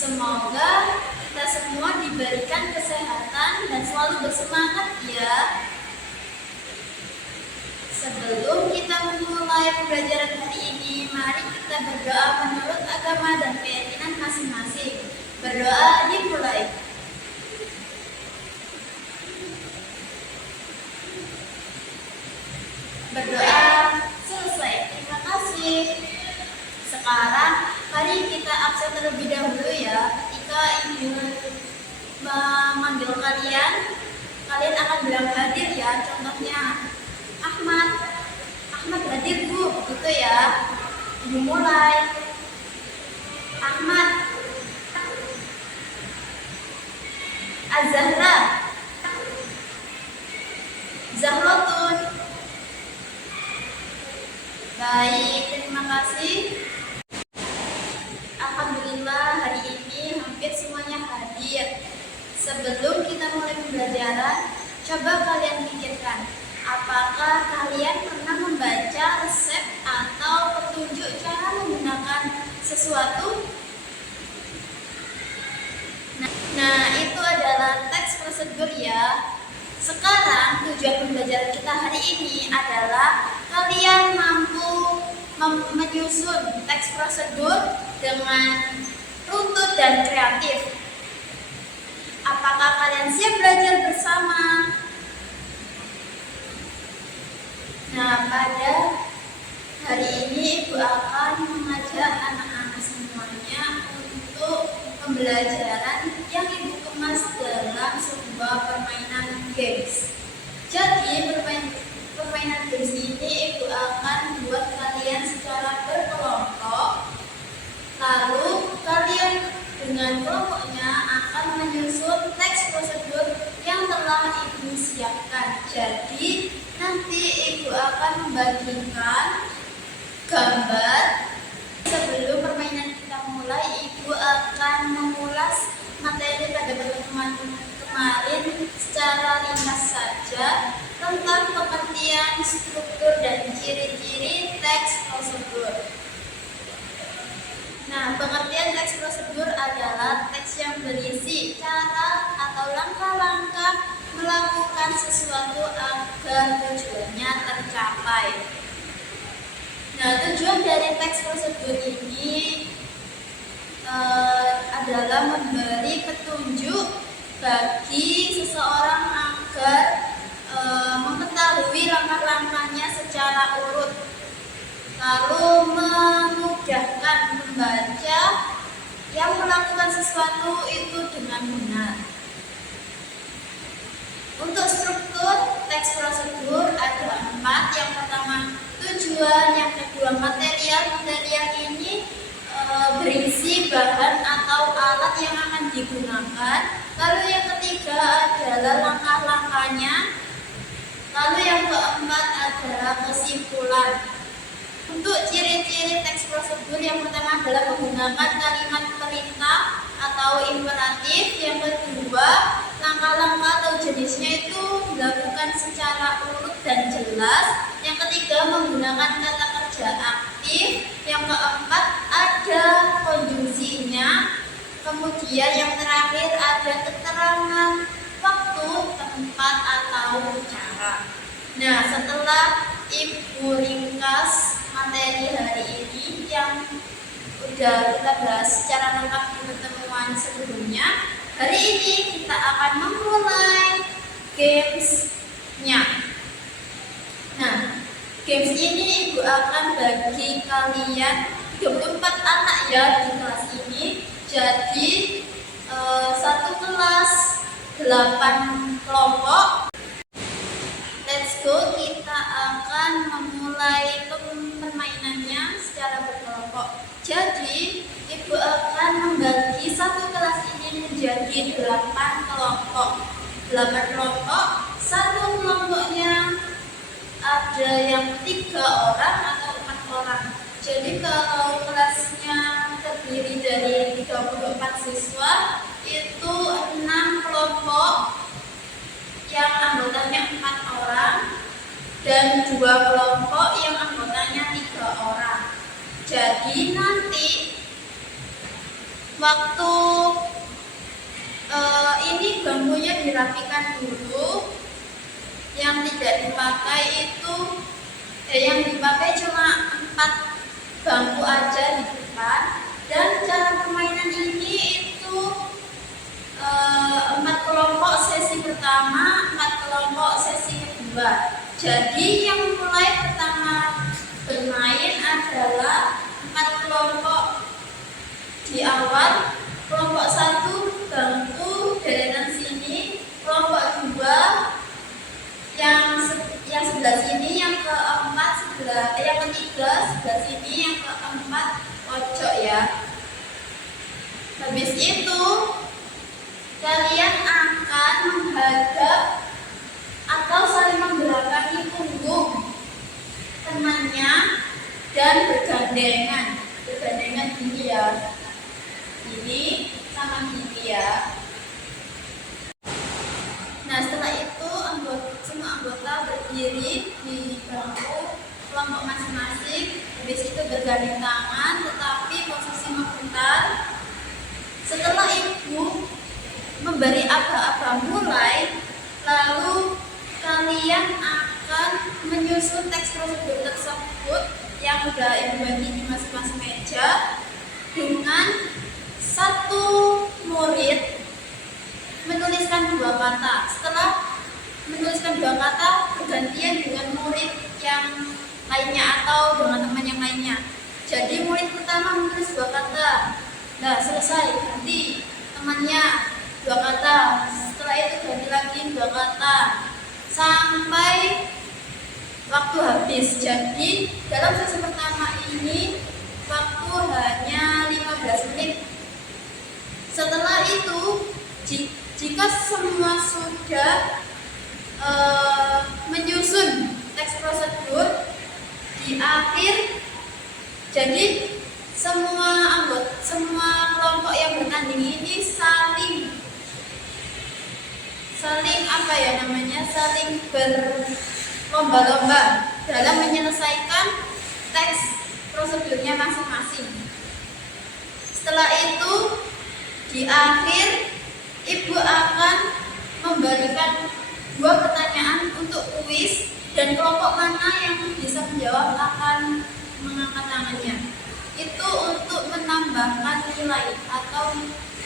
Semoga kita semua diberikan kesehatan dan selalu bersemangat ya. Sebelum kita memulai pembelajaran hari ini, mari kita berdoa menurut agama dan keyakinan masing-masing. Berdoa dimulai. Berdoa selesai. Terima kasih. Sekarang mari kita absen terlebih dahulu ya. Ketika ingin memanggil kalian akan bilang hadir ya. Contohnya Ahmad hadir Bu, gitu ya. Dimulai. Ahmad, Az-Zahra, Zahratun. Baik, terima kasih. Alhamdulillah hari ini hampir semuanya hadir. Sebelum kita mulai pembelajaran, coba kalian pikirkan, apakah kalian pernah membaca resep atau petunjuk cara menggunakan sesuatu? Nah, itu adalah teks prosedur ya. Sekarang tujuan pembelajaran kita hari ini adalah kalian mampu menyusun teks prosedur dengan runtut dan kreatif. Apakah kalian siap belajar bersama? Nah, pada hari ini Ibu akan mengajak anak-anak semuanya untuk pembelajaran yang Ibu kemas dalam sebuah permainan games. Jadi permainan games ini Ibu akan buat kalian secara berkelompok. Lalu kalian dengan kelompoknya akan menyusun teks prosedur yang telah Ibu siapkan. Jadi nanti Ibu akan membagikan gambar. Sebelum permainan kita mulai, Ibu akan mengulas materi pada pertemuan kemarin secara ringkas saja tentang pengertian, struktur, dan ciri-ciri teks prosedur. Nah, pengertian teks prosedur adalah teks yang berisi cara atau langkah-langkah melakukan sesuatu agar tujuannya tercapai. Nah, tujuan dari teks prosedur ini adalah memberi petunjuk bagi seseorang agar mengetahui langkah-langkahnya secara urut, lalu memudahkan pembaca yang melakukan sesuatu itu dengan benar. Untuk struktur teks prosedur ada 4. Yang pertama tujuan, yang kedua material. Material ini berisi bahan atau alat yang akan digunakan. Lalu yang ketiga adalah langkah-langkahnya. Lalu yang keempat adalah kesimpulan. Untuk ciri-ciri teks prosedur, yang pertama adalah menggunakan kalimat perintah atau imperatif. Yang kedua, langkah-langkah atau jenisnya itu dilakukan secara urut dan jelas. Yang ketiga, menggunakan kata kerja aktif. Yang keempat, ada konjungsinya. Kemudian yang terakhir ada keterangan waktu, tempat, atau cara. Nah, setelah Ibu ringkas materi hari ini yang udah kita bahas secara lengkap di pertemuan sebelumnya, hari ini kita akan memulai games-nya. Nah, games ini Ibu akan bagi kalian 34 anak ya di kelas ini. Jadi satu kelas 8 kelompok. Let's go, kita akan memulai permainannya secara berkelompok. Jadi Ibu akan membagi satu kelas ini menjadi 8 kelompok. 8 kelompok, satu kelompoknya ada yang 3 orang atau 4 orang. Jadi kalau kelasnya terdiri dari 34 siswa, itu 6 kelompok yang anggotanya 4 orang dan 2 kelompok yang anggotanya 3 orang. Jadi nanti waktu ini bangkunya dirapikan dulu. Yang tidak dipakai itu yang dipakai cuma 4 bangku aja di depan. Dan cara permainan ini itu 4 kelompok sesi pertama, 4 kelompok sesi kedua. Jadi yang mulai pertama bermain adalah 4 kelompok di awal. Kelompok 1 bangku deretan sini, kelompok 2 yang sebelah sini, yang keempat yang ketiga sebelah sini, yang keempat pojok ya. Habis itu kalian akan menghadap atau saling membelakangi punggung temannya dan bergandengan gini ya, ini sama gini ya. Nah setelah itu semua anggota berdiri di bangku kelompok masing-masing. Habis itu bergandeng tangan tetapi posisi membentar. Setelah ibu memberi aba-aba mulai, lalu kalian akan menyusun teks prosedur tersebut yang sudah ibu bagi di masing-masing meja dengan satu murid menuliskan 2 kata. Setelah menuliskan 2 kata, bergantian dengan murid yang lainnya atau dengan teman yang lainnya. Jadi murid pertama menulis 2 kata. Nah, selesai, ganti temannya 2 kata. Setelah itu ganti lagi 2 kata sampai waktu habis. Jadi dalam sesi pertama ini waktu hanya 15 menit. Setelah itu jika semua sudah menyusun teks prosedur di akhir, jadi semua kelompok yang bertanding ini saling berlomba-lomba dalam menyelesaikan teks prosedurnya masing-masing. Setelah itu di akhir ibu akan memberikan 2 pertanyaan untuk kuis dan kelompok mana yang bisa menjawab akan mengangkat tangannya. Itu untuk menambahkan nilai atau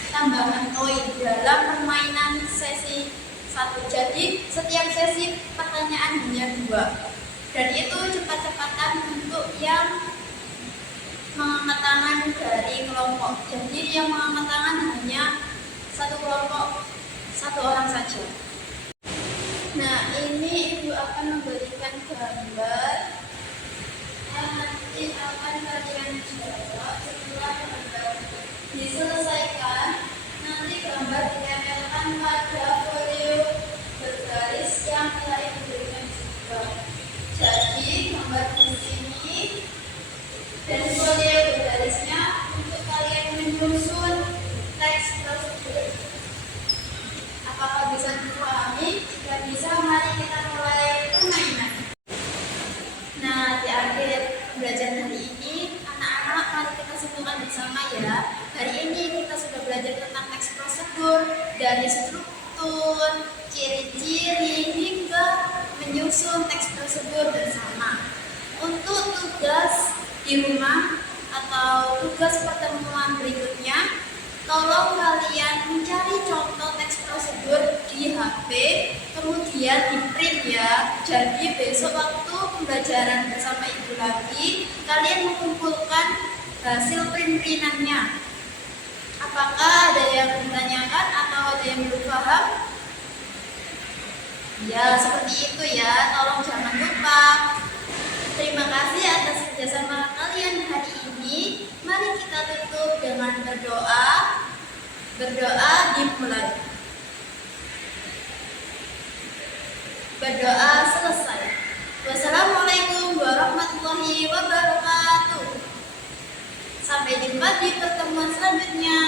tambahan poin dalam permainan sesi 1. Jadi setiap sesi pertanyaan hanya 2. Dan itu cepat-cepatan untuk yang mengangkat tangan dari kelompok. Jadi yang mengangkat tangan hanya 1 kelompok, 1 orang saja. Nah, ini ibu akan memberikan gambar yang nanti akan kalian jawab. Setelah gambar diselesaikan, nanti gambar ditempelkan pada folio bergaris yang telah ibu berikan juga. Jadi gambar di sini dan folio bergarisnya untuk kalian menyusun teks prosedur. Apakah bisa dipahami? Jika bisa, mari kita mulai permainan. Nah, di akhir belajar hari ini, anak-anak mari kita simpulkan bersama ya. Hari ini kita sudah belajar tentang teks prosedur, dari struktur, ciri-ciri, hingga menyusun teks prosedur bersama. Untuk tugas di rumah atau tugas pertemuan berikutnya, tolong kalian mencari contoh teks prosedur di HP, kemudian di print ya. Jadi besok waktu pembelajaran bersama ibu lagi, kalian mengumpulkan hasil print-printannya. Apakah ada yang menanyakan atau ada yang belum paham? Ya, seperti itu ya. Tolong jangan lupa. Terima kasih atas kerjasama kalian hari ini. Mari kita tutup dengan berdoa. Berdoa dimulai. Berdoa selesai. Wassalamualaikum warahmatullahi wabarakatuh. Sampai jumpa di pertemuan selanjutnya.